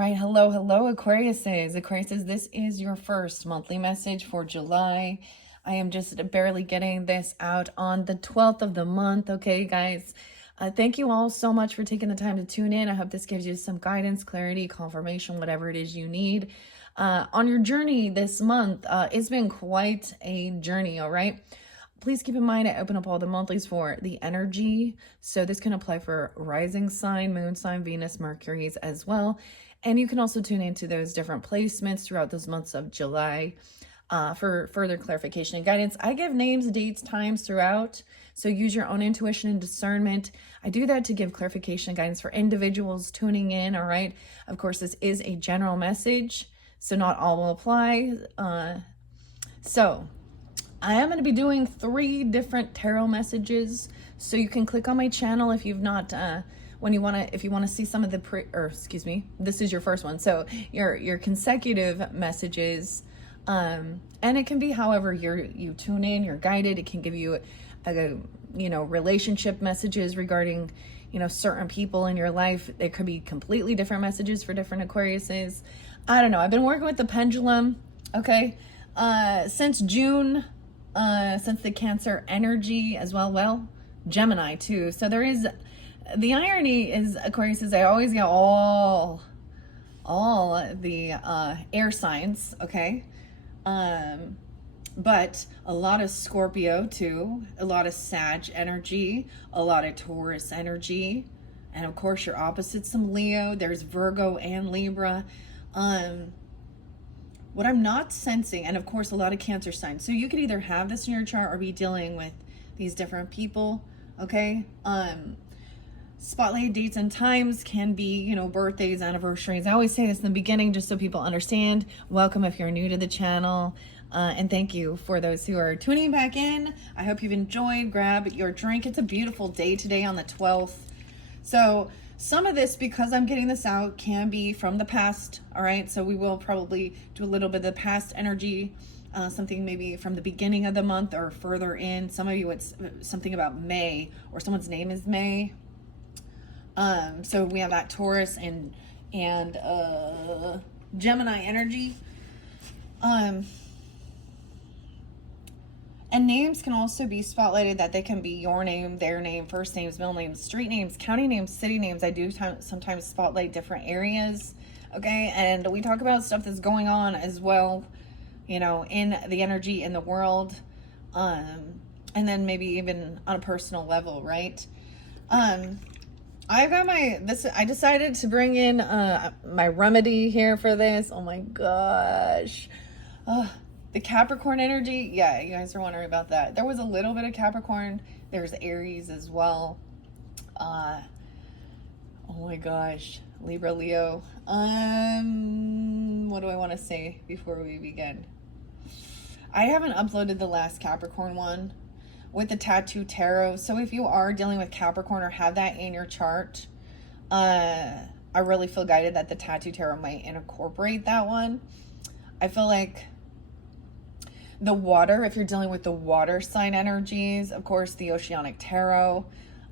right, hello, Aquariuses. Aquariuses, this is your first monthly message for July. I am just barely getting this out on the 12th of the month, okay, guys? Thank you all so much for taking the time to tune in. I hope this gives you some guidance, clarity, confirmation, whatever it is you need. On your journey this month, it's been quite a journey, all right? Please keep in mind, I open up all the monthlies for the energy. So this can apply for rising sign, moon sign, Venus, Mercury's as well. And you can also tune into those different placements throughout those months of July for further clarification and guidance. I give names, dates, times throughout. So use your own intuition and discernment. I do that to give clarification and guidance for individuals tuning in, all right? Of course, this is a general message, so not all will apply. So I am going to be doing 3 different tarot messages, so you can click on my channel if you've not, if you want to see some of the this is your first one. So your consecutive messages, and it can be however you tune in, you're guided. It can give you relationship messages regarding, certain people in your life. It could be completely different messages for different Aquariuses. I don't know. I've been working with the pendulum, okay, since June. Since the Cancer energy as well, Gemini too. So there is, the irony is, Aquarius, is I always get all the air signs, okay? But a lot of Scorpio too, a lot of Sag energy, a lot of Taurus energy, and of course your opposites, some Leo. There's Virgo and Libra. What I'm not sensing, and of course a lot of Cancer signs. So you could either have this in your chart or be dealing with these different people, okay? Spotlight dates and times can be, birthdays, anniversaries. I always say this in the beginning just so people understand. Welcome if you're new to the channel. And thank you for those who are tuning back in. I hope you've enjoyed. Grab your drink. It's a beautiful day today on the 12th. So some of this, because I'm getting this out, can be from the past, all right? So we will probably do a little bit of the past energy, something maybe from the beginning of the month or further in. Some of you, it's something about May, or someone's name is May. So we have that Taurus and Gemini energy. And names can also be spotlighted, that they can be your name, their name, first names, middle names, street names, county names, city names. I do sometimes spotlight different areas, okay? And we talk about stuff that's going on as well, in the energy in the world, and then maybe even on a personal level, right? I got I decided to bring in my remedy here for this. Oh my gosh. The Capricorn energy, yeah, you guys are wondering about that. There was a little bit of Capricorn. There's Aries as well. Oh my gosh, Libra, Leo. What do I want to say before we begin? I haven't uploaded the last Capricorn one with the Tattoo Tarot. So if you are dealing with Capricorn or have that in your chart, I really feel guided that the Tattoo Tarot might incorporate that one. I feel like the water, if you're dealing with the water sign energies, of course, the Oceanic Tarot.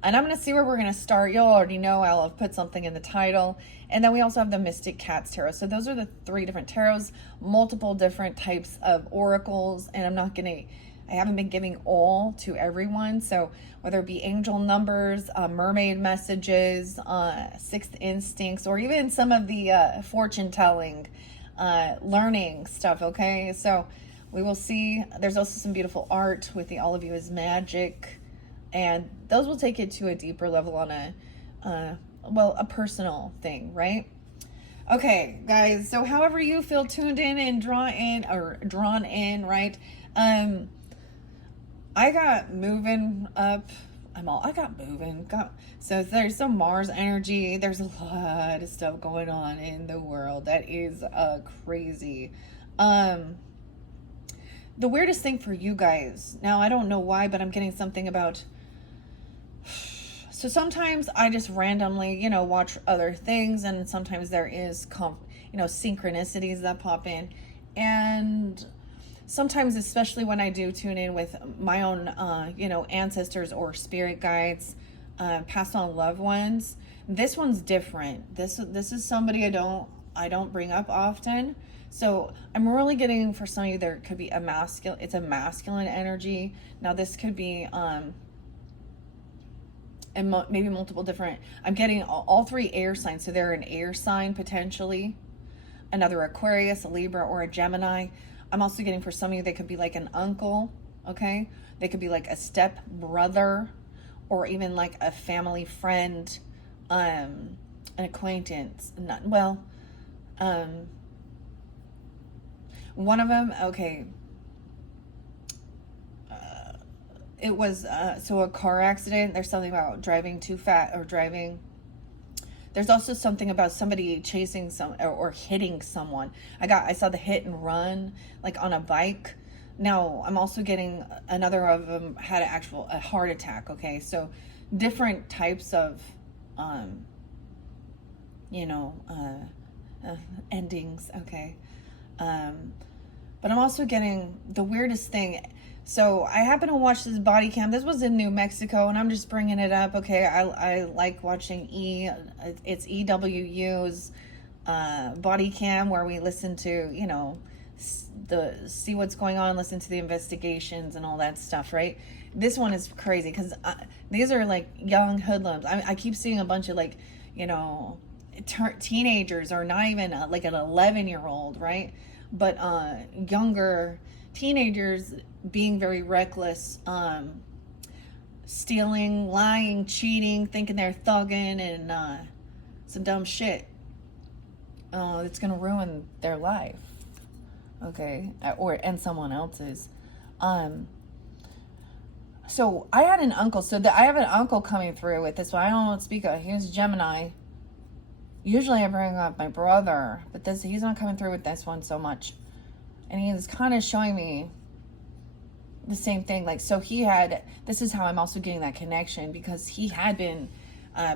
And I'm going to see where we're going to start. You'll already know I'll have put something in the title. And then we also have the Mystic Cats Tarot. So those are the 3 different tarots, multiple different types of oracles. And I haven't been giving all to everyone. So whether it be angel numbers, mermaid messages, sixth instincts, or even some of the fortune telling, learning stuff, okay? So we will see. There's also some beautiful art with the All of You is Magic. And those will take it to a deeper level on a personal thing, right? Okay, guys. So however you feel tuned in and drawn in, right? I got moving up. So there's some Mars energy. There's a lot of stuff going on in the world that is crazy. The weirdest thing for you guys, now I don't know why, but I'm getting something about, so sometimes I just randomly, watch other things, and sometimes there is, synchronicities that pop in. And sometimes, especially when I do tune in with my own, ancestors or spirit guides, passed on loved ones, this one's different. This is somebody I don't I don't bring up often. So I'm really getting, for some of you, there could be a masculine, it's a masculine energy. Now this could be, and maybe multiple different, I'm getting all three air signs. So they're an air sign potentially, another Aquarius, a Libra, or a Gemini. I'm also getting, for some of you, they could be like an uncle, okay? They could be like a step brother, or even like a family friend, an acquaintance. Not, well, one of them, okay, it was, so a car accident. There's something about driving too fast or driving. There's also something about somebody chasing or hitting someone. I saw the hit and run, like on a bike. Now I'm also getting another of them had a heart attack. Okay, so different types of, you know, endings. Okay, but I'm also getting the weirdest thing. So I happen to watch this body cam. This was in New Mexico, and I'm just bringing it up. Okay, I like watching it's EWU's body cam, where we listen to, you know, see what's going on, listen to the investigations and all that stuff, right? This one is crazy because these are like young hoodlums. I keep seeing a bunch of, like, you know, teenagers, or not even like an 11-year-old, right? But younger teenagers being very reckless, stealing, lying, cheating, thinking they're thugging, and some dumb shit that's gonna ruin their life, okay, and someone else's. So I had an uncle. I have an uncle coming through with this one. I don't speak of. He was Gemini. Usually I bring up my brother, but he's not coming through with this one so much. And he's kind of showing me the same thing. Like, so this is how I'm also getting that connection, because he had been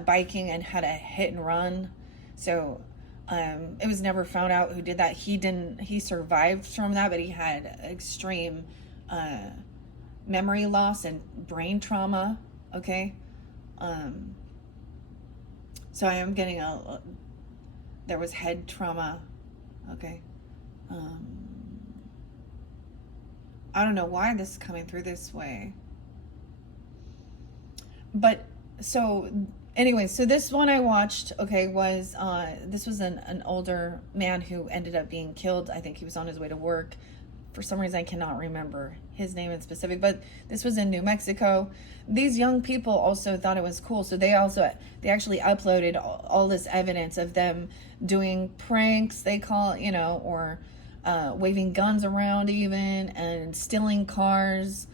biking and had a hit and run. So it was never found out who did that. He survived from that, but he had extreme memory loss and brain trauma. Okay. So I am getting there was head trauma. Okay. I don't know why this is coming through this way. But so anyway, so this one I watched, okay, was this was an older man who ended up being killed. I think he was on his way to work. For some reason I cannot remember his name in specific, but this was in New Mexico. These young people also thought it was cool, so they actually uploaded all this evidence of them doing pranks, they call it, you know, or waving guns around even, and stealing cars,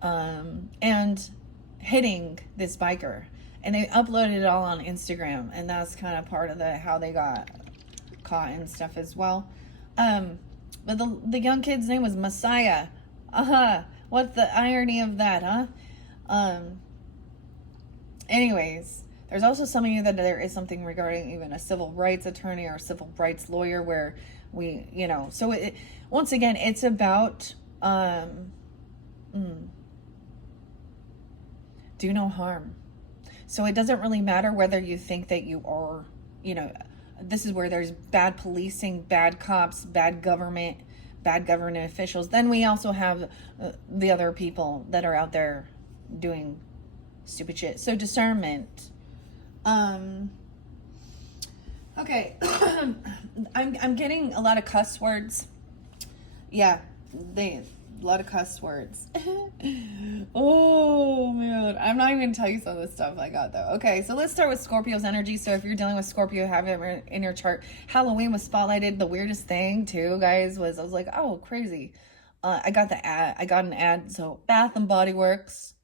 and hitting this biker. And they uploaded it all on Instagram, and that's kind of part of how they got caught and stuff as well. But the young kid's name was Messiah. What's the irony of that, huh? Anyways, there's also some of you that there is something regarding even a civil rights attorney or civil rights lawyer, where we, you know, so once again, it's about do no harm. So it doesn't really matter whether you think that you are, you know, this is where there's bad policing, bad cops, bad government officials. Then we also have the other people that are out there doing stupid shit. So discernment. Okay. I'm getting a lot of cuss words. Yeah, a lot of cuss words. Oh man, I'm not even gonna tell you some of the stuff I got though. Okay, so let's start with Scorpio's energy. So if you're dealing with Scorpio, have it in your chart. Halloween was spotlighted. The weirdest thing too, guys, was I was like, oh, crazy. I got an ad. So Bath and Body Works,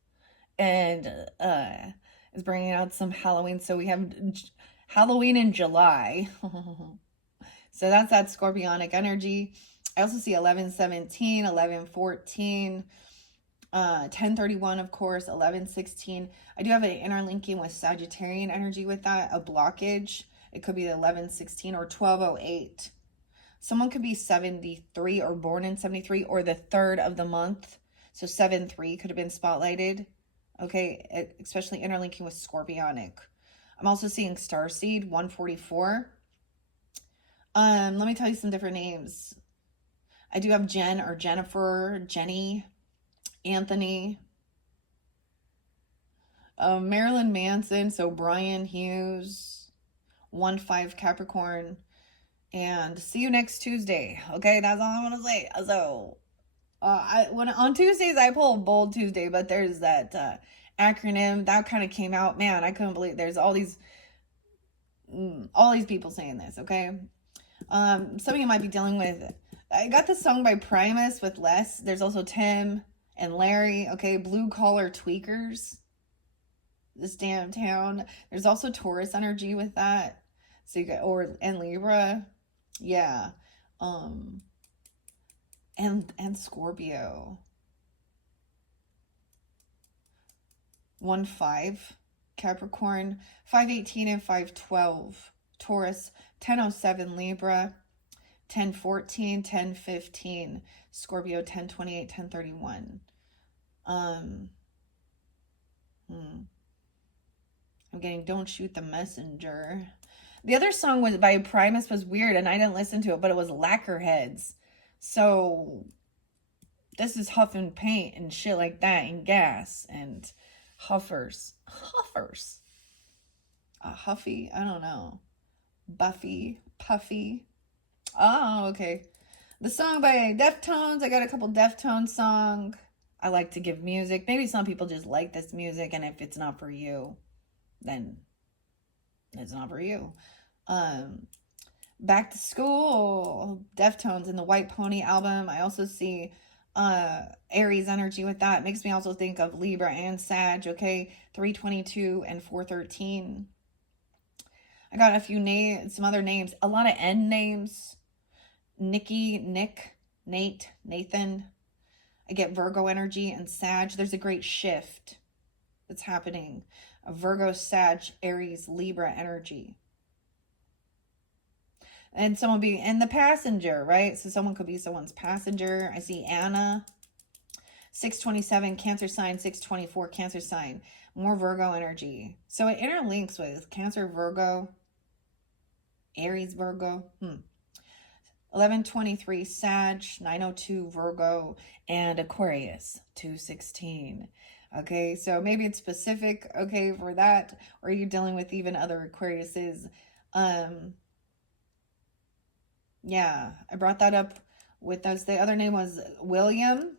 and is bringing out some Halloween. So we have Halloween in July. So that's that Scorpionic energy. I also see 11:17, 11:14, 10:31, of course, 11:16. I do have an interlinking with Sagittarian energy with that, a blockage. It could be the 11:16 or 12:08. Someone could be 73 or born in 73 or the 3rd of the month. So 7-3 could have been spotlighted. Okay, especially interlinking with Scorpionic. I'm also seeing Starseed 144. Let me tell you some different names. I do have Jen or Jennifer, Jenny, Anthony, Marilyn Manson, so Brian Hughes, 1-5 Capricorn, and see you next Tuesday. Okay, that's all I want to say. So, on Tuesdays I pull Bold Tuesday, but there's that acronym that kind of came out. Man, I couldn't believe there's all these people saying this. Okay, some of you might be dealing with. I got this song by Primus with Les. There's also Tim and Larry. Okay, Blue Collar Tweakers. This damn town. There's also Taurus energy with that. So you get and Libra. Yeah. And Scorpio. 1-5 Capricorn, 5-18 and 5-12 Taurus, 10-07 Libra, 10-14, 10-15 Scorpio, 10-28, 10-31. I'm getting Don't Shoot the Messenger. The other song was by Primus was weird and I didn't listen to it, but it was Lacquerheads. So this is huff and paint and shit like that and gas and huffers. Huffy, I don't know. Buffy, Puffy. Oh, okay. The song by Deftones. I got a couple Deftones songs. I like to give music. Maybe some people just like this music, and if it's not for you, then it's not for you. Back to School, Deftones in the White Pony album. I also see Aries energy with that. Makes me also think of Libra and Sag. Okay, 322 and 413. I got a few names, some other names, a lot of N names. Nikki, Nick, Nate, Nathan. I get Virgo energy and Sag. There's a great shift that's happening. A Virgo, Sag, Aries, Libra energy. And someone being in the passenger, right? So someone could be someone's passenger. I see Anna, 627 Cancer sign, 624 Cancer sign. More Virgo energy. So it interlinks with Cancer, Virgo, Aries, Virgo. 1123 Sag, 902 Virgo, and Aquarius, 216. Okay, so maybe it's specific, okay, for that, or you're dealing with even other Aquariuses. Yeah, I brought that up with those. The other name was William,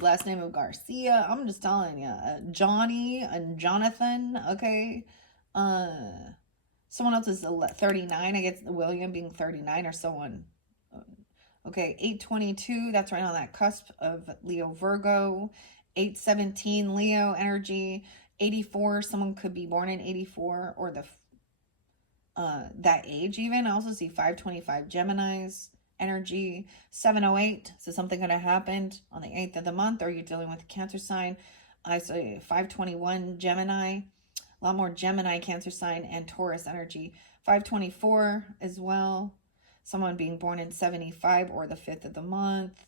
last name of Garcia. I'm just telling you, Johnny and Jonathan, okay. Someone else is 39. I guess William being 39 or someone. Okay, 822, that's right on that cusp of Leo, Virgo. 817 Leo energy. 84, someone could be born in 84 or that age even. I also see 525 Gemini's energy. 708, so something could have happened on the 8th of the month, or you're dealing with a Cancer sign. I say 521 Gemini. A lot more Gemini, Cancer sign, and Taurus energy. 524 as well. Someone being born in 75 or the 5th of the month.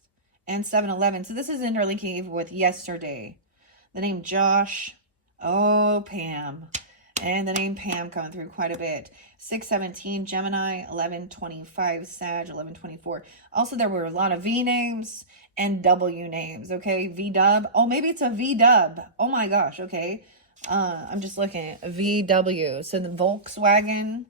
And 711. So this is interlinking even with yesterday. The name Josh. Oh, Pam. And the name Pam coming through quite a bit. 617 Gemini, 1125 Sag, 1124. Also, there were a lot of V names and W names, okay? V-dub. Oh, maybe it's a V-dub. Oh my gosh, okay. I'm just looking at VW. So the Volkswagen.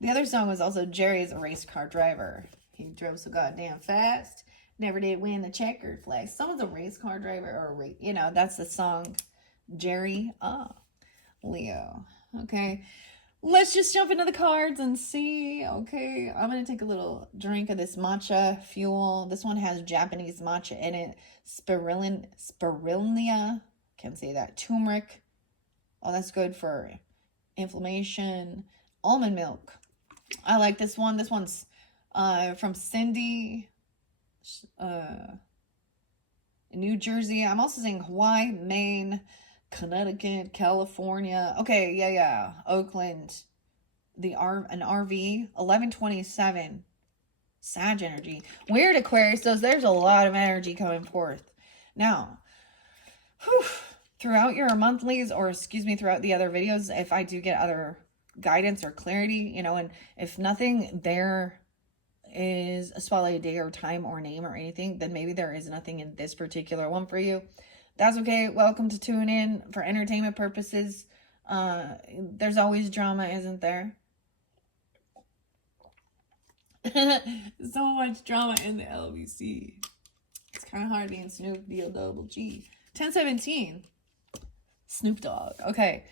The other song was also Jerry's a race car driver. He drove so goddamn fast. Never did win the checkered flag. Someone's a race car driver or you know, that's the song. Jerry, Leo. Okay, let's just jump into the cards and see. Okay, I'm gonna take a little drink of this matcha fuel. This one has Japanese matcha in it. Spirulina, can't say that. Turmeric. Oh, that's good for inflammation. Almond milk. I like this one. This one's from Cindy, New Jersey. I'm also saying Hawaii, Maine, Connecticut, California. Okay, yeah. Oakland. An RV. 1127. Sag energy. Weird Aquarius. There's a lot of energy coming forth. Now, throughout your monthlies, or excuse me, throughout the other videos, if I do get other guidance or clarity, you know, and if nothing there is a spotlight day or time or name or anything, then maybe there is nothing in this particular one for you. That's okay. Welcome to tune in for entertainment purposes. There's always drama, isn't there? So much drama in the LBC. It's kind of hard being Snoop D-O-double-G. 1017. Snoop Dogg. Okay.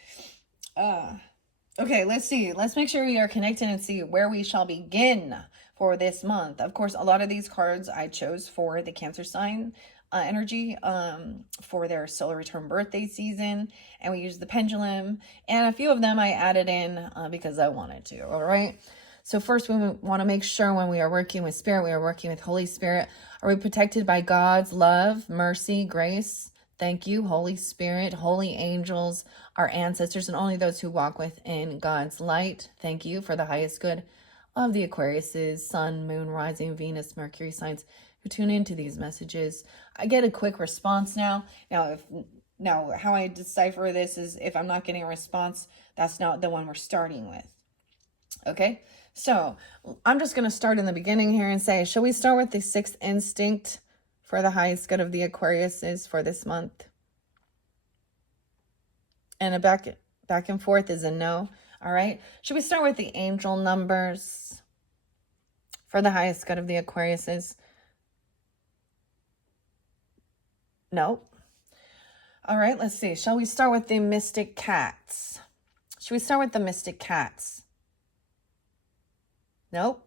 Okay, let's see. Let's make sure we are connected and see where we shall begin for this month. Of course, a lot of these cards I chose for the Cancer sign energy for their solar return birthday season, and we used the pendulum, and a few of them I added in because I wanted to. All right. So first, we want to make sure when we are working with Spirit, we are working with Holy Spirit. Are we protected by God's love, mercy, grace? Thank you, Holy Spirit, holy angels, our ancestors, and only those who walk within God's light. Thank you for the highest good of the Aquariuses, Sun, Moon, Rising, Venus, Mercury signs who tune into these messages. I get a quick response now. Now, how I decipher this is if I'm not getting a response, that's not the one we're starting with. Okay, so I'm just going to start in the beginning here and say, shall we start with the sixth instinct for the highest good of the Aquariuses for this month? And a back and forth is a no. All right. Should we start with the angel numbers for the highest good of the Aquariuses? No. All right. Let's see. Shall we start with the mystic cats? Should we start with the mystic cats? Nope.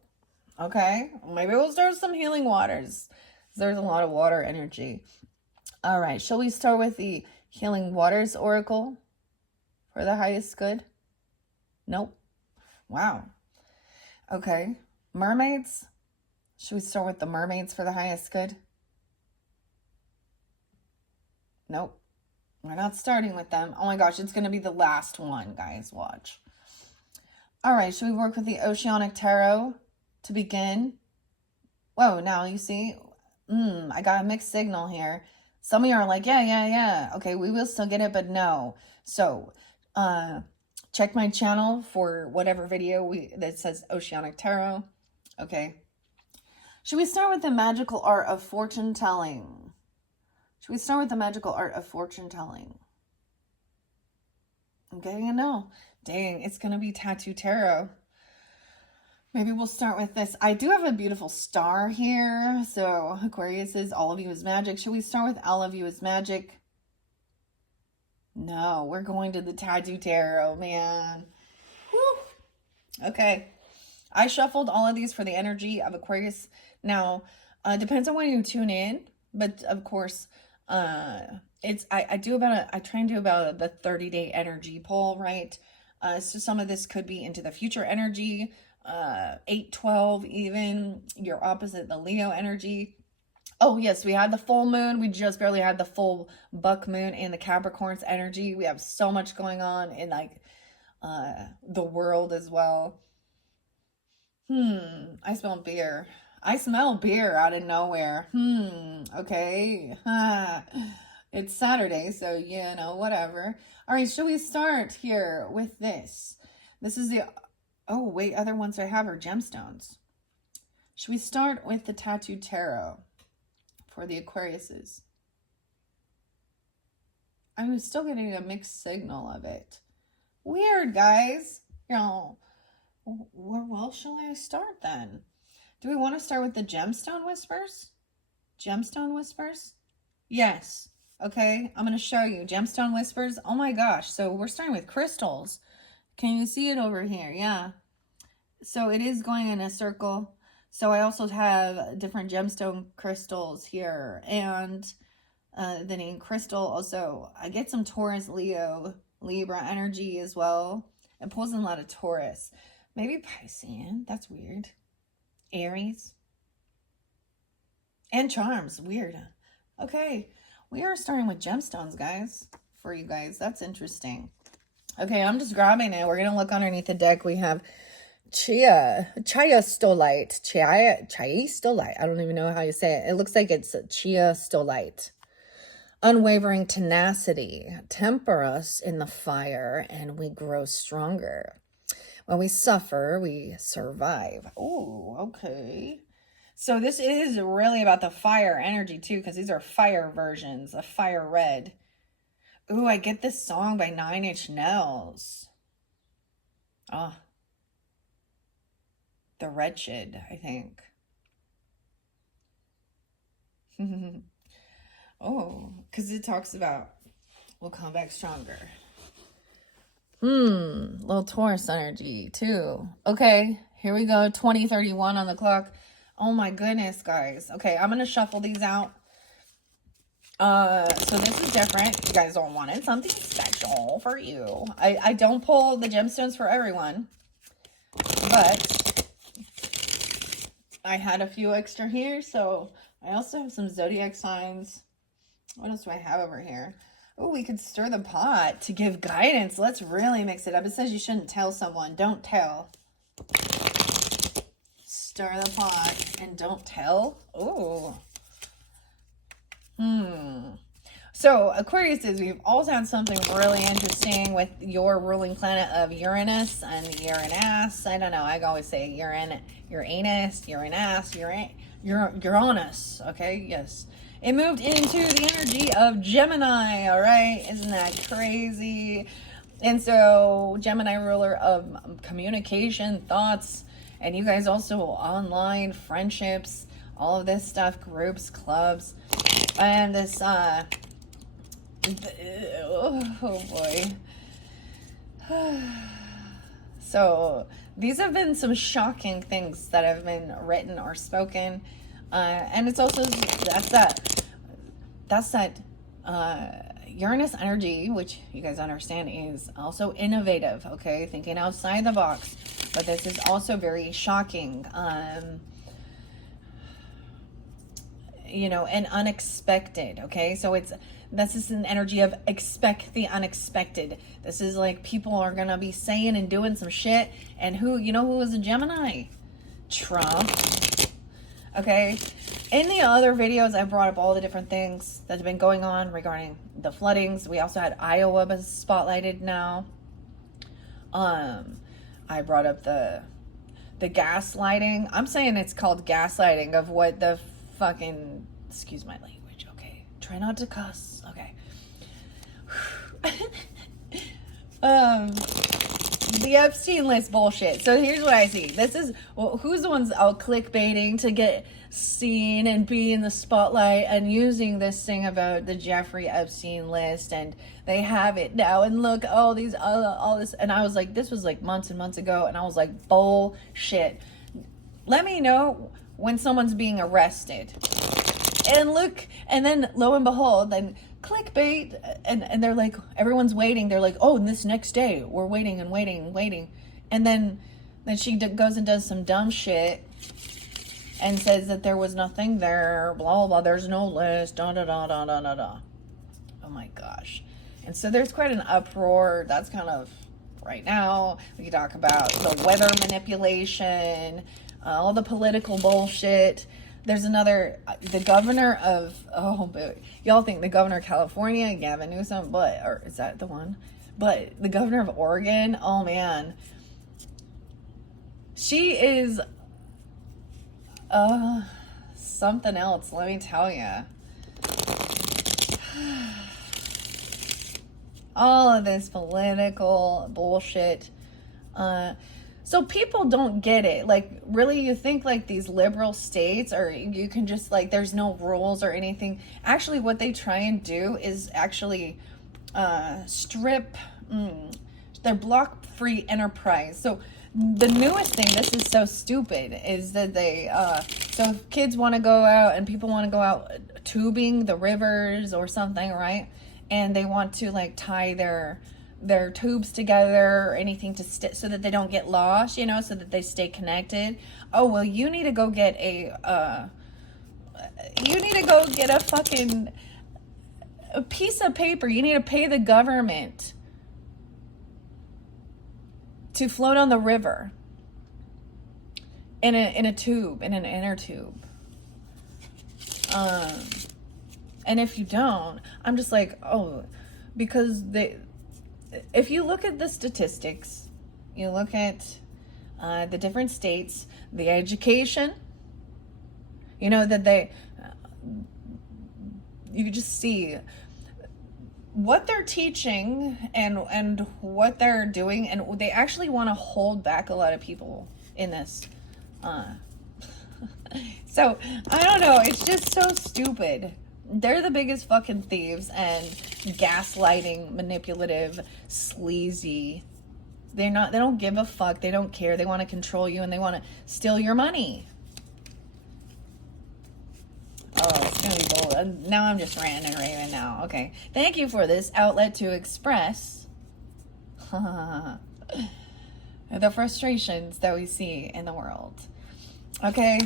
Okay. Maybe we'll start with some healing waters. There's a lot of water energy. All right. Shall we start with the healing waters oracle for the highest good? Nope. Wow. Okay. Mermaids. Should we start with the mermaids for the highest good? Nope. We're not starting with them. Oh my gosh, it's going to be the last one, guys. Watch. All right. Should we work with the Oceanic Tarot to begin? Whoa, now you see, I got a mixed signal here. Some of you are like, yeah. Okay, we will still get it, but no. So, check my channel for whatever video that says Oceanic Tarot. Okay. Should we start with the magical art of fortune telling? Should we start with the magical art of fortune telling? I'm getting a no. Dang, it's going to be Tattoo Tarot. Maybe we'll start with this. I do have a beautiful star here. So Aquarius is all of you is magic. Should we start with all of you is magic? No, we're going to the Tattoo Tarot, man. Woo. Okay. I shuffled all of these for the energy of Aquarius. Now, depends on when you tune in, but of course, I try and do about the 30-day energy poll, right? So some of this could be into the future energy, 8/12 even, your opposite, the Leo energy. Oh yes, we had the full moon. We just barely had the full buck moon and the Capricorn's energy. We have so much going on in like the world as well. I smell beer. I smell beer out of nowhere. Okay. It's Saturday, so you know, whatever. All right, should we start here with this? This is the, oh wait, other ones I have are gemstones. Should we start with the Tattoo Tarot for the Aquariuses? I'm still getting a mixed signal of it. Weird, guys. You know, where well shall I start then? Do we want to start with the Gemstone Whispers? Gemstone Whispers? Yes. Okay, I'm going to show you. Gemstone Whispers. Oh my gosh. So we're starting with crystals. Can you see it over here? Yeah. So it is going in a circle. So I also have different gemstone crystals here. And the name crystal also, I get some Taurus, Leo, Libra energy as well. It pulls in a lot of Taurus. Maybe Piscean. That's weird. Aries. And charms. Weird. Okay. We are starting with gemstones, guys. For you guys. That's interesting. Okay, I'm just grabbing it. We're going to look underneath the deck. We have Chia Stolite. I don't even know how you say it. It looks like it's Chia Stolite. Unwavering tenacity. Temper us in the fire and we grow stronger. When we suffer, we survive. Oh, okay. So this is really about the fire energy too, because these are fire versions, a fire red. Ooh, I get this song by 9 Inch Nails. Ah, The Wretched, I think. Oh, because it talks about we'll come back stronger. Little Taurus energy too. Okay, here we go. 2031 on the clock. Oh my goodness, guys. Okay, I'm gonna shuffle these out. So this is different. You guys don't want it. Something special for you. I don't pull the gemstones for everyone, but I had a few extra here, so I also have some zodiac signs. What else do I have over here? Oh, we could stir the pot to give guidance. Let's really mix it up. It says you shouldn't tell someone. Don't tell. Stir the pot and don't tell. Oh. So, Aquarius, we've also had something really interesting with your ruling planet of Uranus and Uranus. I don't know. I always say Uranus, Uranus. Okay, yes. It moved into the energy of Gemini, all right? Isn't that crazy? And so, Gemini, ruler of communication, thoughts, and you guys also online friendships, all of this stuff, groups, clubs, and this, oh boy. So, these have been some shocking things that have been written or spoken. And it's also, that's that Uranus energy, which you guys understand is also innovative, okay? Thinking outside the box. But this is also very shocking. You know, and unexpected, okay? So this is an energy of expect the unexpected. This is like people are gonna be saying and doing some shit. And who was a Gemini? Trump. Okay, in the other videos, I brought up all the different things that have been going on regarding the floodings. We also had Iowa spotlighted now. I brought up the gaslighting. I'm saying it's called gaslighting of what the fucking, excuse my language, okay? Try not to cuss, okay? The Epstein list bullshit. So here's what I see. This is, well, who's the ones out clickbaiting to get seen and be in the spotlight and using this thing about the Jeffrey Epstein list, and they have it now, and look, all this, and I was like, this was like months and months ago, and I was like, bullshit. Let me know when someone's being arrested. And look, and then lo and behold, then clickbait, and they're like, everyone's waiting. They're like, oh, this next day, we're waiting and waiting and waiting. And then she goes and does some dumb shit and says that there was nothing there, blah, blah, blah, there's no list, da, da, da, da, da, da, da. Oh my gosh. And so there's quite an uproar. That's kind of right now. We can talk about the weather manipulation, all the political bullshit. There's another, the governor of, y'all think the governor of California, Gavin Newsom, or is that the one? But the governor of Oregon, oh man. She is something else, let me tell you. All of this political bullshit. So people don't get it. Like, really, you think like these liberal states, or you can just like, there's no rules or anything. Actually, what they try and do is actually strip their block free enterprise. So the newest thing, this is so stupid, is that they, so if kids want to go out and people want to go out tubing the rivers or something, right? And they want to like tie their tubes together or anything to so that they don't get lost, you know, so that they stay connected. Oh, well, you need to go get a fucking a piece of paper. You need to pay the government to float on the river in an inner tube. And if you don't, I'm just like, oh, because if you look at the statistics, You look at the different states, the education, you know, that you just see what they're teaching and what they're doing, and they actually want to hold back a lot of people in this. So I don't know, it's just so stupid. They're the biggest fucking thieves and gaslighting, manipulative, sleazy. They don't give a fuck. They don't care. They want to control you and they want to steal your money. Oh, it's gonna be bold. Now I'm just ranting and raving now. Okay. Thank you for this outlet to express the frustrations that we see in the world. Okay.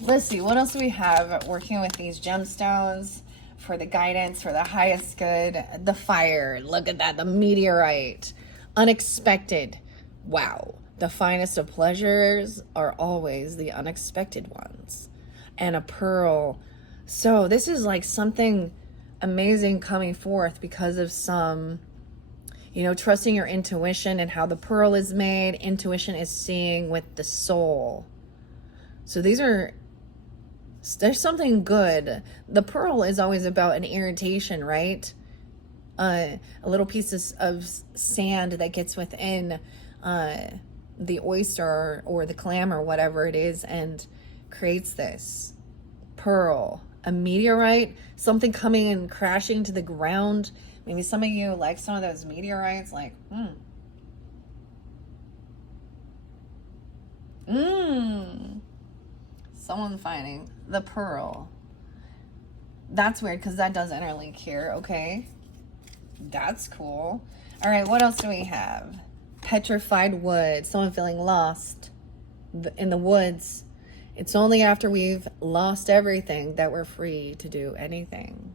Let's see. What else do we have working with these gemstones for the guidance, for the highest good? The fire. Look at that. The meteorite. Unexpected. Wow. The finest of pleasures are always the unexpected ones. And a pearl. So this is like something amazing coming forth because of some, you know, trusting your intuition and how the pearl is made. Intuition is seeing with the soul. So there's something good. The pearl is always about an irritation, right? A little piece of sand that gets within the oyster or the clam or whatever it is and creates this pearl. A meteorite, something coming and crashing to the ground. Maybe some of you like some of those meteorites, like, someone finding the pearl. That's weird because that does interlink here, okay? That's cool. All right, what else do we have? Petrified wood. Someone feeling lost in the woods. It's only after we've lost everything that we're free to do anything.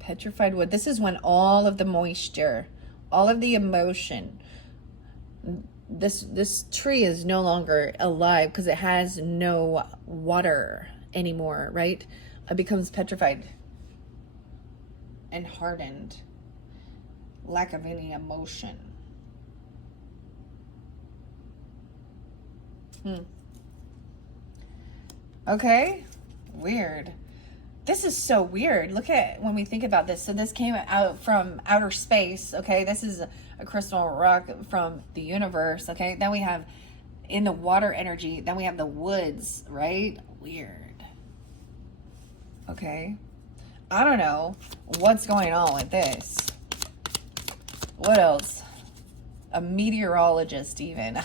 Petrified wood. This is when all of the moisture, all of the emotion, this tree is no longer alive because it has no water anymore, right? It becomes petrified and hardened. Lack of any emotion. Okay, weird. This is so weird. Look at when we think about this. So this came out from outer space, okay? This is a crystal rock from the universe, okay? Then we have in the water energy, then we have the woods, right? Weird. Okay. I don't know what's going on with this. What else? A meteorologist even.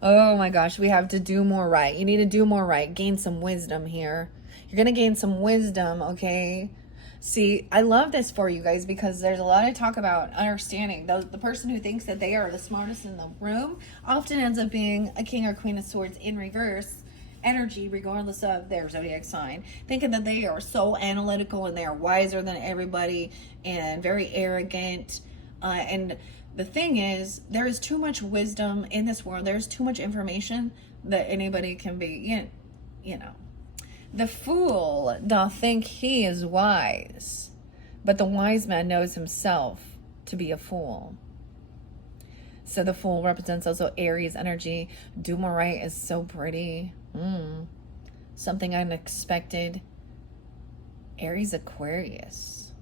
Oh my gosh, we have to do more right. You need to do more right. Gain some wisdom here. You're going to gain some wisdom, okay? See, I love this for you guys because there's a lot of talk about understanding. The person who thinks that they are the smartest in the room often ends up being a king or queen of swords in reverse energy, regardless of their zodiac sign, thinking that they are so analytical and they are wiser than everybody and very arrogant. And the thing is, there is too much wisdom in this world. There's too much information that anybody can be, you know. The fool doth think he is wise, but the wise man knows himself to be a fool. So the fool represents also Aries energy. Do more right is so pretty. Something unexpected. Aries, Aquarius.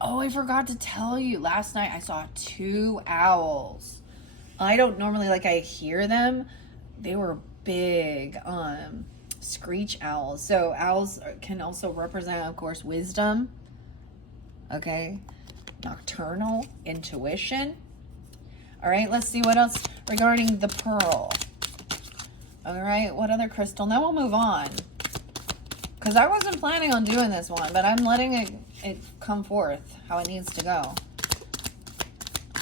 Oh, I forgot to tell you. Last night I saw 2 owls. I don't normally I hear them. They were big screech owls. So owls can also represent, of course, wisdom. Okay. Nocturnal intuition. All right, let's see what else regarding the pearl. All right, what other crystal? Now we'll move on. Because I wasn't planning on doing this one, but I'm letting it come forth how it needs to go.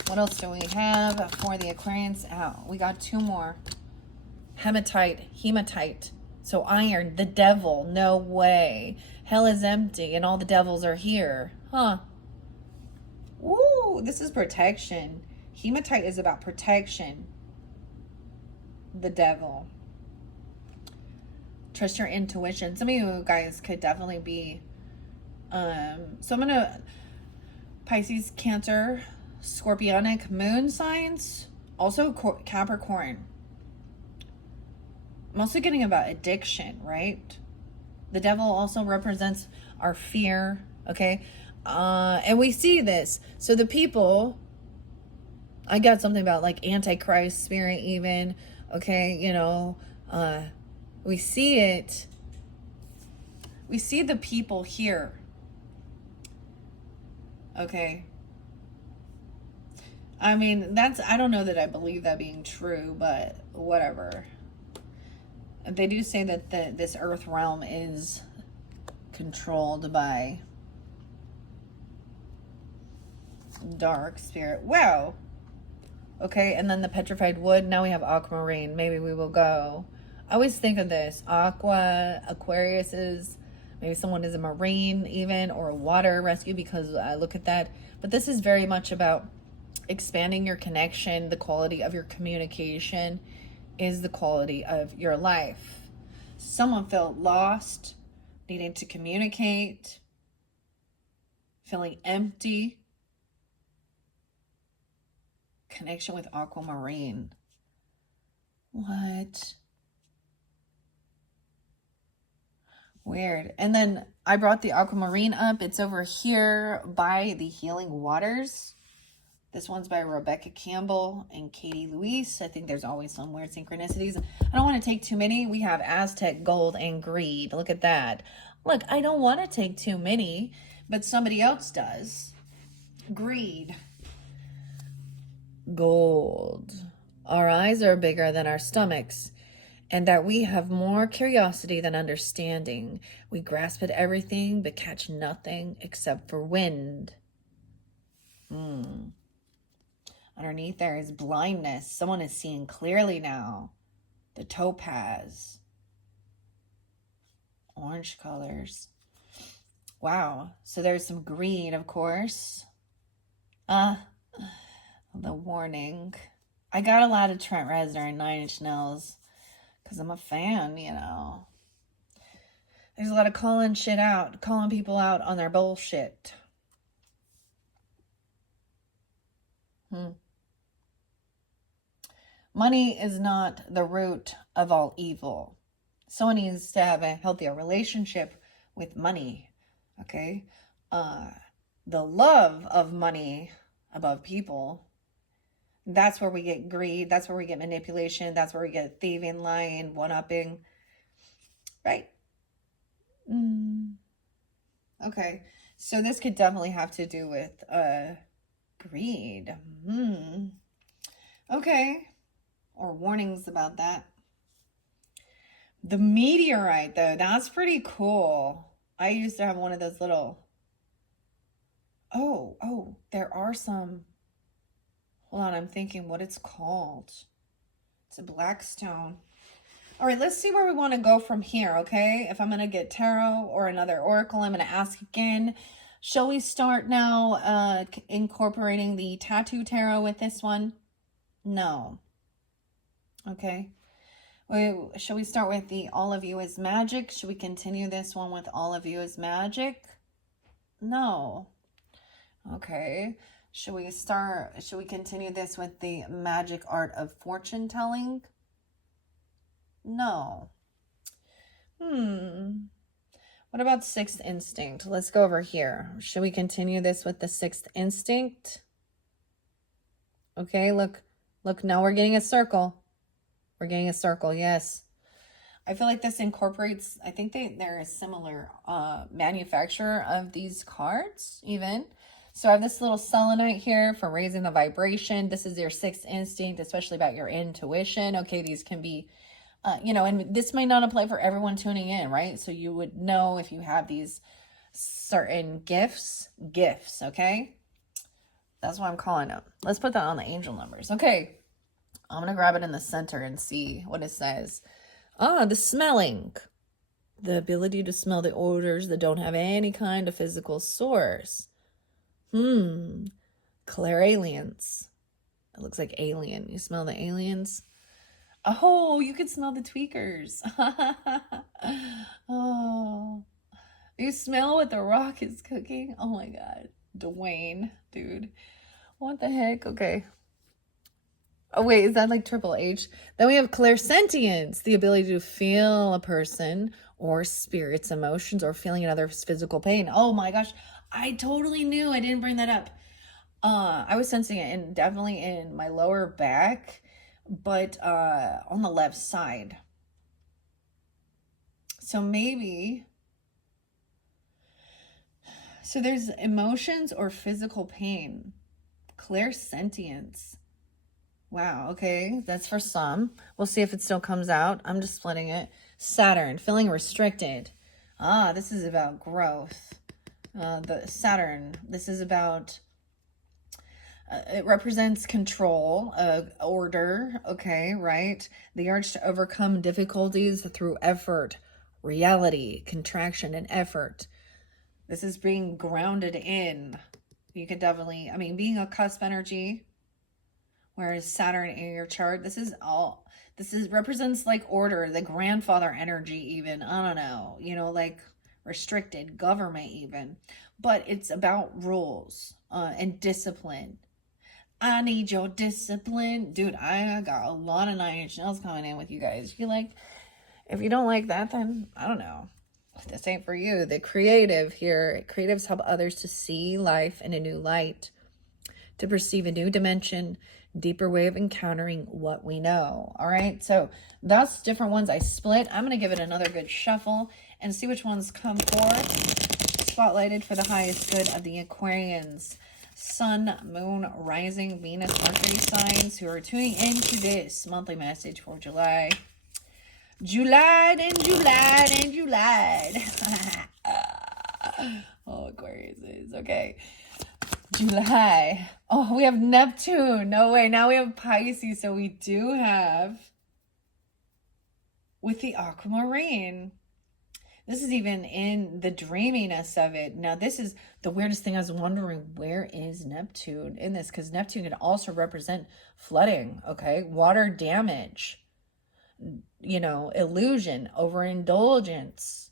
What else do we have for the Aquarians? Oh, we got 2 more. Hematite. So iron, the devil, no way. Hell is empty and all the devils are here. Huh. Ooh, this is protection. Hematite is about protection. The devil. Trust your intuition. Some of you guys could definitely be so I'm gonna Pisces, Cancer, Scorpionic moon signs. Also Capricorn. Mostly getting about addiction, right? The devil also represents our fear, okay? And we see this. So the people, I got something about like Antichrist spirit even, okay? You know, we see it. We see the people here, okay? I mean, I don't know that I believe that being true, but whatever. They do say that this earth realm is controlled by dark spirit. Wow. Okay, and then the petrified wood. Now we have aquamarine. Maybe we will go. I always think of this. Aquarius is, maybe someone is a marine even, or a water rescue, because I look at that. But this is very much about expanding your connection. The quality of your communication is the quality of your life. Someone felt lost, needing to communicate, feeling empty. Connection with aquamarine. What? Weird. And then I brought the aquamarine up. It's over here by the Healing Waters. This one's by Rebecca Campbell and Katie Louise. I think there's always some weird synchronicities. I don't want to take too many. We have Aztec, gold, and greed. Look at that. Look, I don't want to take too many, but somebody else does. Greed. Gold. Our eyes are bigger than our stomachs, and that we have more curiosity than understanding. We grasp at everything, but catch nothing except for wind. Underneath there is blindness. Someone is seeing clearly now. The topaz. Orange colors. Wow. So there's some green, of course. The warning. I got a lot of Trent Reznor and Nine Inch Nails because I'm a fan, you know. There's a lot of calling people out on their bullshit. Money is not the root of all evil. Someone needs to have a healthier relationship with money, okay? The love of money above people, that's where we get greed. That's where we get manipulation. That's where we get thieving, lying, one-upping, right? Okay, so this could definitely have to do with greed. Okay, or warnings about that. The meteorite, though, that's pretty cool. I used to have one of those little... Oh, there are some... Hold on, I'm thinking what it's called. It's a black stone. All right, let's see where we want to go from here, okay? If I'm going to get tarot or another oracle, I'm going to ask again. Shall we start now incorporating the tattoo tarot with this one? No. Okay. Shall we start with the All of You is Magic? Should we continue this one with All of You is Magic? No. Okay. Should we continue this with the Magic Art of Fortune Telling? No. What about Sixth Instinct? Let's go over here. Should we continue this with the Sixth Instinct? Okay, look, now we're getting a circle. We're getting a circle, yes. I feel like this incorporates, I think they're a similar manufacturer of these cards, even. So I have this little selenite here for raising the vibration. This is your Sixth Instinct, especially about your intuition. Okay, these can be, and this may not apply for everyone tuning in, right? So you would know if you have these certain gifts, okay? That's what I'm calling them. Let's put that on the angel numbers. Okay, I'm going to grab it in the center and see what it says. The smelling. The ability to smell the odors that don't have any kind of physical source. Clairalience. It looks like alien. You smell the aliens? Oh, you can smell the tweakers. Oh. You smell what the rock is cooking? Oh my God. Dwayne, dude. What the heck? Okay. Oh, wait, is that like Triple H? Then we have clairsentience, the ability to feel a person or spirit's emotions or feeling another's physical pain. Oh my gosh, I totally knew I didn't bring that up. I was sensing it in definitely in my lower back, but on the left side. So maybe, so there's emotions or physical pain, clairsentience. Wow, okay, that's for some. We'll see if it still comes out. I'm just splitting it. Saturn, feeling restricted. Ah, this is about growth. The Saturn, this is about, it represents control, order, okay, right? The urge to overcome difficulties through effort, reality, contraction, and effort. This is being grounded in. You could definitely, I mean, being a cusp energy, whereas Saturn in your chart, this is represents like order, the grandfather energy even, I don't know, you know, like restricted, government even. But it's about rules and discipline. I need your discipline. Dude, I got a lot of 9-inch nails coming in with you guys. If you don't like that, then I don't know. This ain't for you. The creative here, creatives help others to see life in a new light, to perceive a new dimension, deeper way of encountering what we know. All right, so that's different ones I split. I'm going to give it another good shuffle and see which ones come forth. Spotlighted for the highest good of the Aquarians. Sun, Moon, Rising, Venus, Mercury signs who are tuning into this monthly message for July. July and July and July. Oh, Aquarius is okay. July. Oh, we have Neptune. No way. Now we have Pisces. So we do have with the aquamarine. This is even in the dreaminess of it. Now, this is the weirdest thing. I was wondering, where is Neptune in this? Because Neptune can also represent flooding, okay? Water damage, you know, illusion, overindulgence.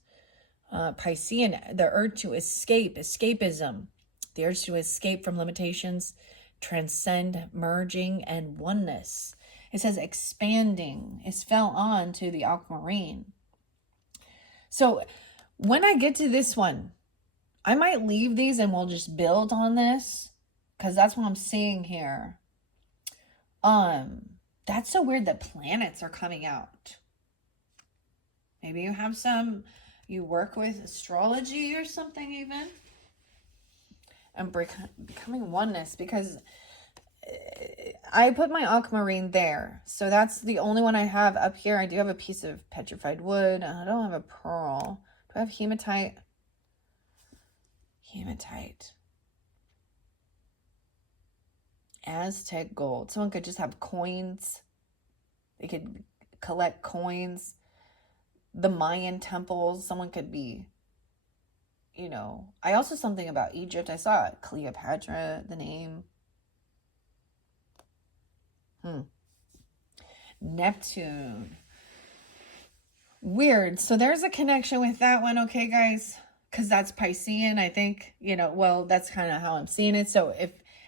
Piscean, the urge to escape, escapism. The urge to escape from limitations, transcend, merging, and oneness. It says expanding. It fell on to the aquamarine. So when I get to this one, I might leave these and we'll just build on this because that's what I'm seeing here. That's so weird that planets are coming out. Maybe you have some, you work with astrology or something even. And becoming oneness, because I put my aquamarine there. So that's the only one I have up here. I do have a piece of petrified wood. I don't have a pearl. Do I have hematite? Hematite. Aztec gold. Someone could just have coins. They could collect coins. The Mayan temples. Someone could be, you know. I also something about Egypt. I saw Cleopatra, the name. Neptune. Weird. So there's a connection with that one. Okay, guys. Because that's Piscean, I think. You know, well, that's kind of how I'm seeing it. So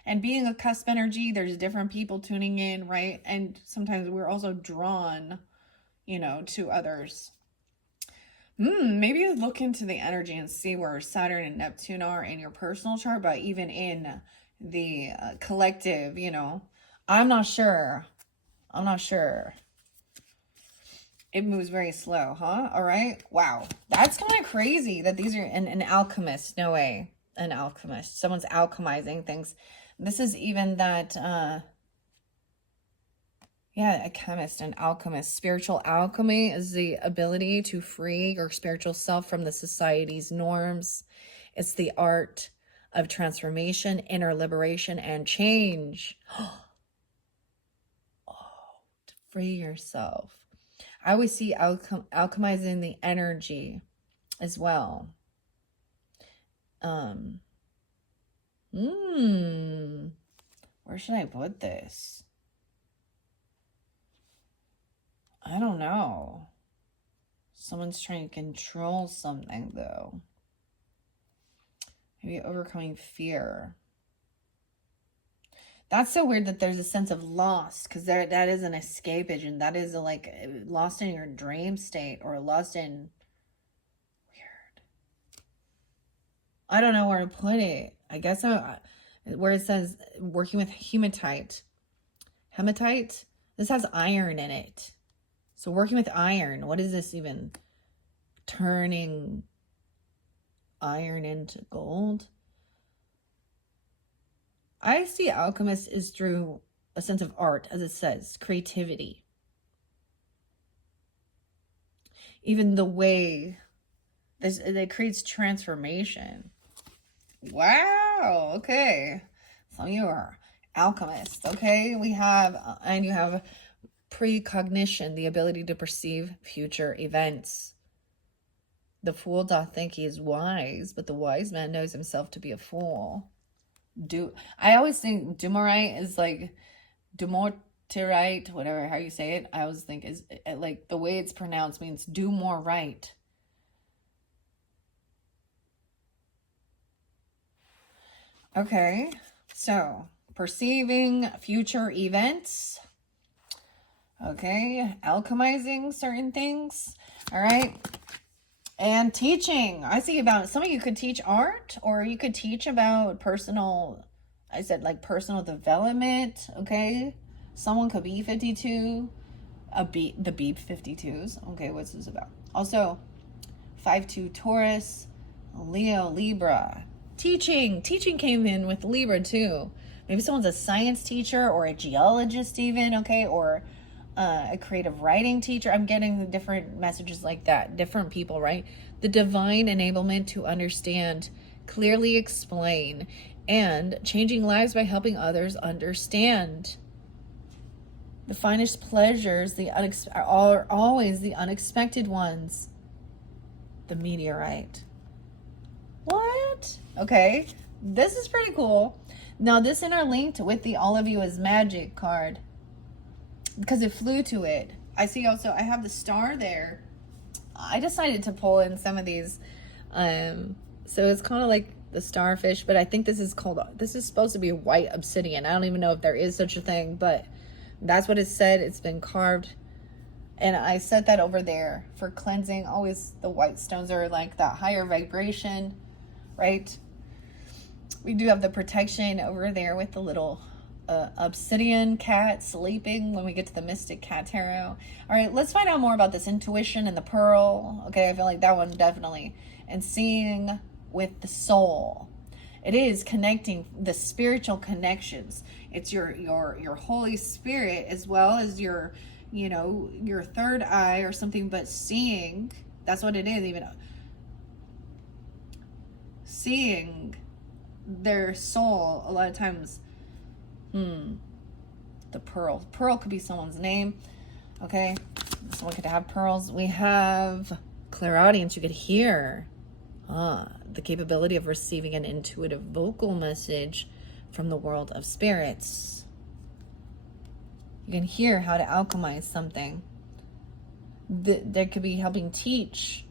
and being a cusp energy, there's different people tuning in, right? And sometimes we're also drawn, you know, to others. Maybe look into the energy and see where Saturn and Neptune are in your personal chart, but even in the collective, you know. I'm not sure. It moves very slow, huh? All right. Wow. That's kind of crazy that these are an alchemist. No way. An alchemist. Someone's alchemizing things. This is even that, yeah, a chemist, an alchemist. Spiritual alchemy is the ability to free your spiritual self from the society's norms. It's the art of transformation, inner liberation, and change. To free yourself. I always see alchemizing the energy as well. Where should I put this? I don't know. Someone's trying to control something, though. Maybe overcoming fear. That's so weird that there's a sense of lost, because that is an escapism. That is like lost in your dream state, or lost in weird. I don't know where to put it. I guess where it says working with hematite. Hematite? This has iron in it. So working with iron. What is this even? Turning iron into gold? I see alchemist is through a sense of art, as it says, creativity. Even the way it creates transformation. Wow, okay. So you are alchemist, okay? We have, and you have precognition, the ability to perceive future events. The fool doth think he is wise, but the wise man knows himself to be a fool. I always think Dumorite is like Dumortierite, whatever, how you say it. I always think is like the way it's pronounced means do more right. Okay, so perceiving future events. Okay, alchemizing certain things. All right. And teaching. I see about some of you could teach art, or you could teach about personal, I said like personal development. Okay. Someone could be 52. The Beep 52s. Okay, what's this about? Also, 5-2 Taurus, Leo, Libra. Teaching came in with Libra too. Maybe someone's a science teacher, or a geologist even, okay, or a creative writing teacher. I'm getting different messages like that. Different people, right? The divine enablement to understand, clearly explain, and changing lives by helping others understand. The finest pleasures are always the unexpected ones. The meteorite. What? Okay, this is pretty cool. Now this interlinked with the all of you is magic card, because it flew to it. I see also I have the star there. I decided to pull in some of these. So it's kind of like the starfish, but I think this is supposed to be white obsidian. I don't even know if there is such a thing, but that's what it said. It's been carved. And I set that over there for cleansing. Always the white stones are like that higher vibration, right? We do have the protection over there with the little obsidian cat sleeping when we get to the Mystic Cat Tarot. All right, let's find out more about this intuition and the pearl. Okay, I feel like that one definitely. And seeing with the soul. It is connecting the spiritual connections. It's your Holy Spirit, as well as your third eye or something, but seeing, that's what it is, even seeing their soul a lot of times. The pearl could be someone's name. Okay, someone could have pearls. We have clairaudience. You could hear the capability of receiving an intuitive vocal message from the world of spirits. You can hear how to alchemize something that could be helping teach.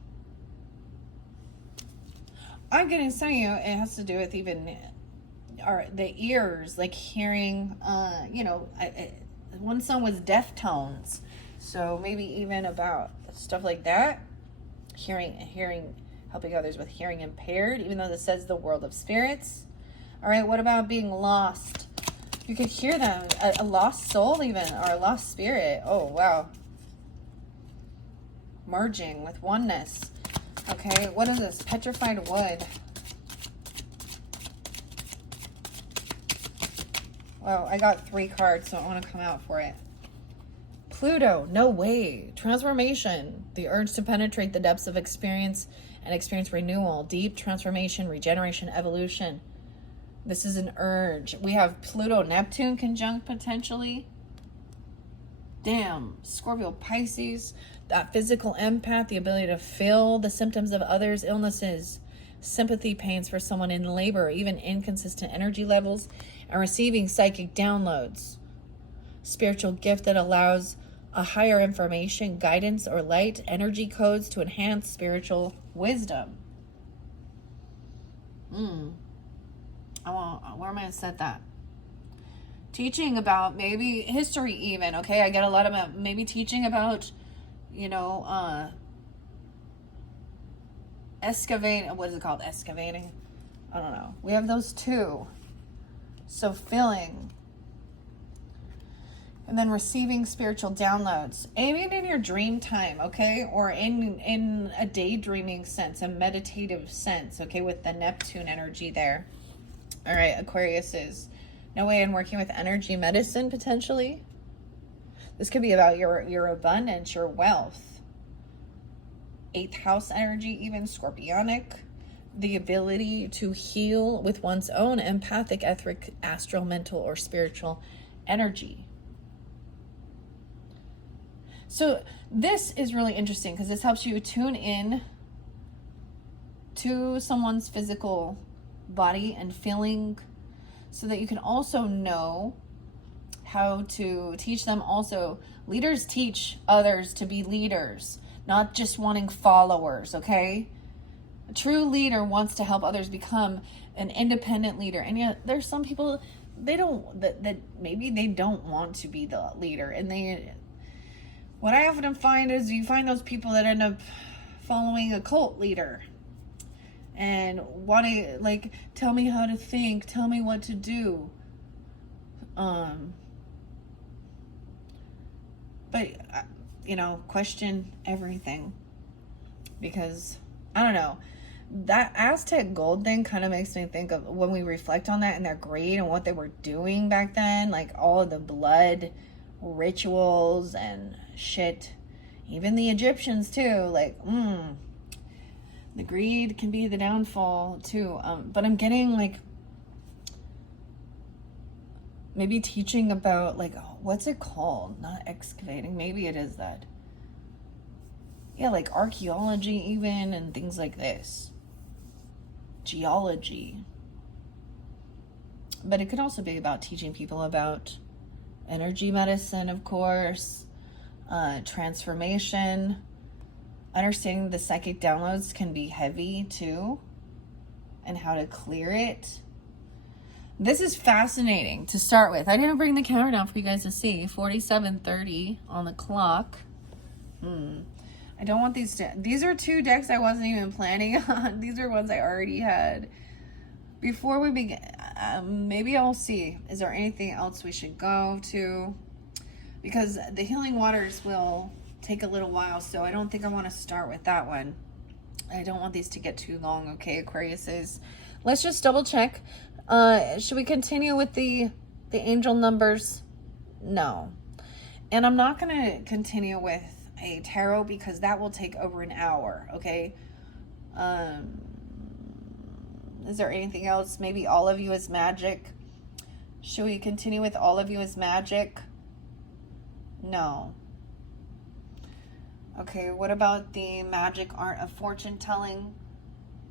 I'm gonna tell you, it has to do with even the ears, like hearing. One song was Deftones, so maybe even about stuff like that. Hearing, helping others with hearing impaired, even though this says the world of spirits. All right, what about being lost? You could hear them, a lost soul even, or a lost spirit. Oh, wow. Merging with oneness. Okay, what is this? Petrified wood. Wow, I got 3 cards, so I want to come out for it. Pluto, no way. Transformation, the urge to penetrate the depths of experience and experience renewal, deep transformation, regeneration, evolution. This is an urge. We have Pluto, Neptune conjunct potentially. Damn, Scorpio, Pisces, that physical empath, the ability to feel the symptoms of others' illnesses, sympathy pains for someone in labor, even inconsistent energy levels, and receiving psychic downloads. Spiritual gift that allows a higher information, guidance, or light energy codes to enhance spiritual wisdom. Where am I going to set that? Teaching about maybe history even, okay? I get a lot of maybe teaching about, you know, excavating. What is it called? Excavating? I don't know. We have those two. So feeling. And then receiving spiritual downloads. Even in your dream time, okay? Or in a daydreaming sense, a meditative sense, okay? With the Neptune energy there. All right, Aquarius is no way in working with energy medicine, potentially. This could be about your abundance, your wealth. 8th house energy, even scorpionic. The ability to heal with one's own empathic, etheric, astral, mental, or spiritual energy. So this is really interesting because this helps you tune in to someone's physical body and feeling, so that you can also know how to teach them. Also, leaders teach others to be leaders, not just wanting followers, okay? A true leader wants to help others become an independent leader. And yet there's some people, they don't, that maybe they don't want to be the leader. And what I often find is you find those people that end up following a cult leader and wanting, like, tell me how to think, tell me what to do. But, you know, question everything. Because, I don't know, that Aztec gold thing kind of makes me think of when we reflect on that and their greed and what they were doing back then, like all of the blood rituals and shit. Even the Egyptians too, like, the greed can be the downfall too. But I'm getting like maybe teaching about, like, what's it called? Not excavating. Maybe it is that. Yeah, like archaeology even and things like this. Geology. But it could also be about teaching people about energy medicine, of course, transformation. Understanding the psychic downloads can be heavy too, and how to clear it. This is fascinating to start with. I didn't bring the camera down for you guys to see. 47:30 on the clock. I don't want these to... These are 2 decks I wasn't even planning on. These are ones I already had. Before we begin, maybe I'll see. Is there anything else we should go to? Because the healing waters will take a little while, so I don't think I want to start with that one. I don't want these to get too long, okay, Aquariuses? Let's just double check. Should we continue with the angel numbers? No. And I'm not going to continue with a tarot because that will take over an hour, okay? Is there anything else? Maybe all of you is magic. Should we continue with all of you is magic? No. Okay, what about the magic art of fortune telling?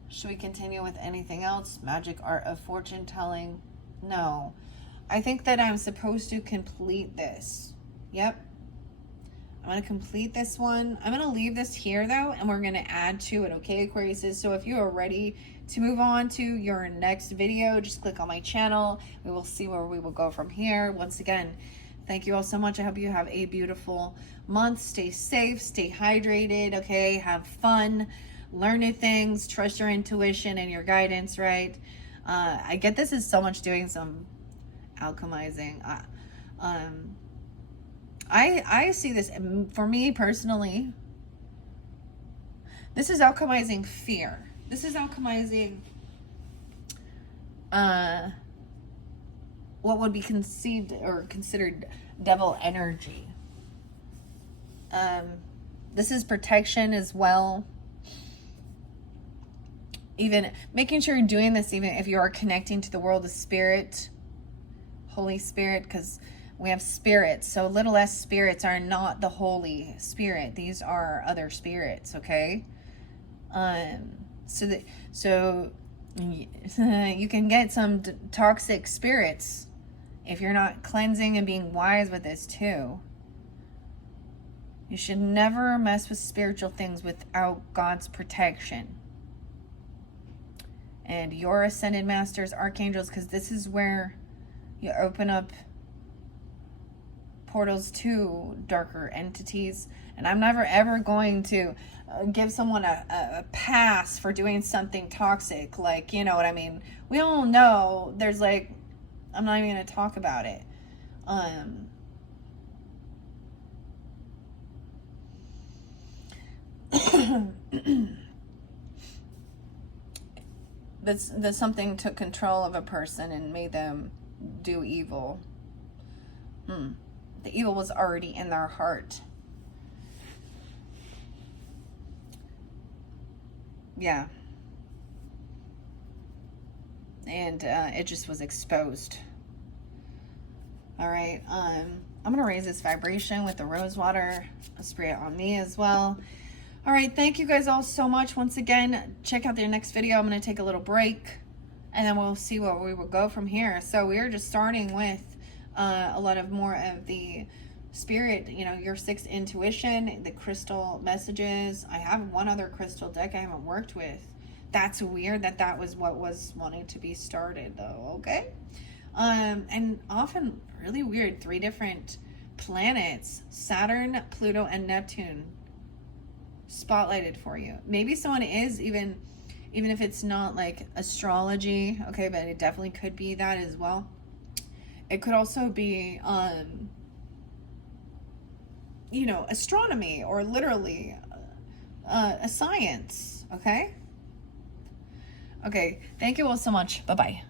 Should we continue with anything else? Magic art of fortune telling? No. I think that I'm supposed to complete this. Yep. I'm going to complete this one. I'm going to leave this here though, and we're going to add to it, okay, Aquariuses? So if you are ready to move on to your next video, just click on my channel. We will see where we will go from here. Once again, thank you all so much. I hope you have a beautiful month. Stay safe, stay hydrated, okay? Have fun, learn new things, trust your intuition and your guidance, right? I get this is so much doing some alchemizing. I see this, for me personally, this is alchemizing fear. This is alchemizing what would be conceived or considered devil energy. This is protection as well. Even making sure you're doing this even if you are connecting to the world of spirit, Holy Spirit, because we have spirits. So little s spirits are not the Holy Spirit. These are other spirits, okay? So you can get some toxic spirits if you're not cleansing and being wise with this too. You should never mess with spiritual things without God's protection. and your ascended masters, archangels, because this is where you open up portals to darker entities. And I'm never ever going to give someone a pass for doing something toxic, like, you know what I mean? We all know there's like, I'm not even going to talk about it. That something took control of a person and made them do evil. The evil was already in their heart. Yeah. And it just was exposed. All right. I'm going to raise this vibration with the rose water. I'll spray it on me as well. All right. Thank you guys all so much. Once again, check out their next video. I'm going to take a little break, and then we'll see where we will go from here. So we are just starting with a lot of more of the spirit, you know, your sixth intuition, the crystal messages. I have one other crystal deck I haven't worked with. That's weird that was what was wanting to be started, though. Okay. And often really weird, 3 different planets, Saturn, Pluto, and Neptune, spotlighted for you. Maybe someone is even if it's not like astrology, okay, but it definitely could be that as well. It could also be you know, astronomy, or literally a science. Okay, thank you all so much. Bye-bye.